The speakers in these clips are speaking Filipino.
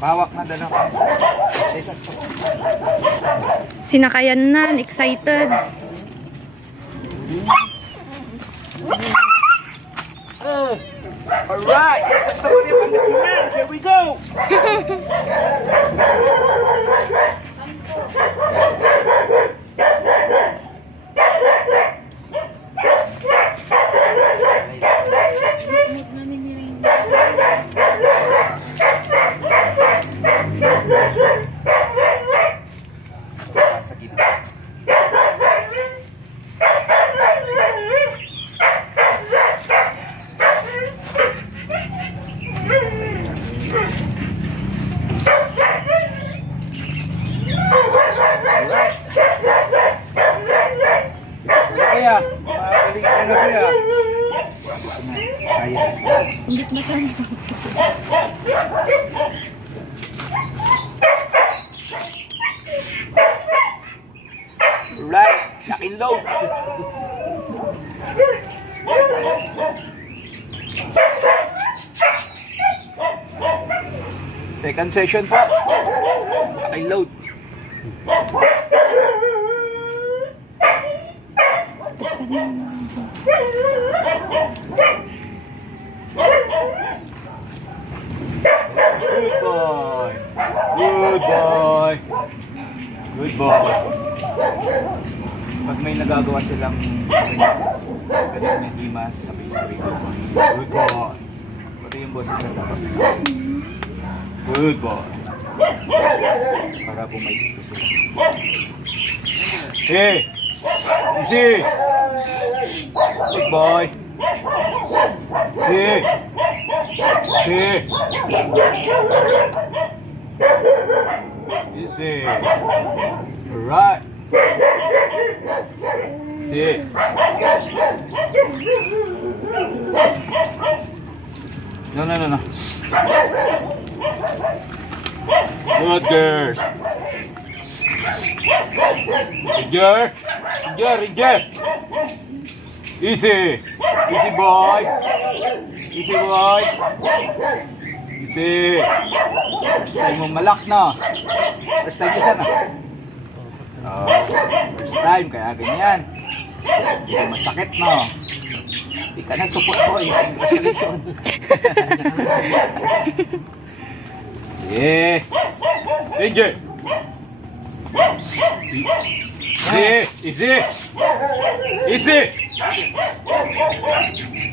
Pawak na dala ko. Sinakayan na, excited. Alright, sa taon ni Pangasinan, here we go! Sa gitna. Kuya, makaling ka na kuya. Kaya. Hindi matanda. Right, laking load. Second session po. Laking load. Good boy. Good boy. Good boy. Pag may nagagawa silang ganyan may himas, sabay-sabay ko. Good boy. Pati yung boses na dapat. Good boy. Para bumalik ko sila. Hey! Easy! Good boy. See? See? Easy. Alright. See? No. Good girl. Good. Easy. Easy boy. Easy boy. Easy. First time mo malak na. First time isa na. Oh, first time kaya ganyan. Hindi masakit no. Hindi ka na support boy. Congratulations. Yeah. Danger. Easy. Sakit niyan, sakit.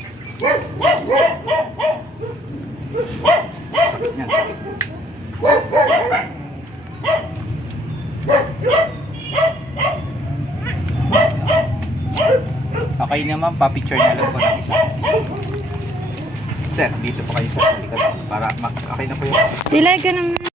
Okay naman, pa-picture na lang ko ng isa. Sir, dito po kayo sa para okay na po yung... Dilay ka naman.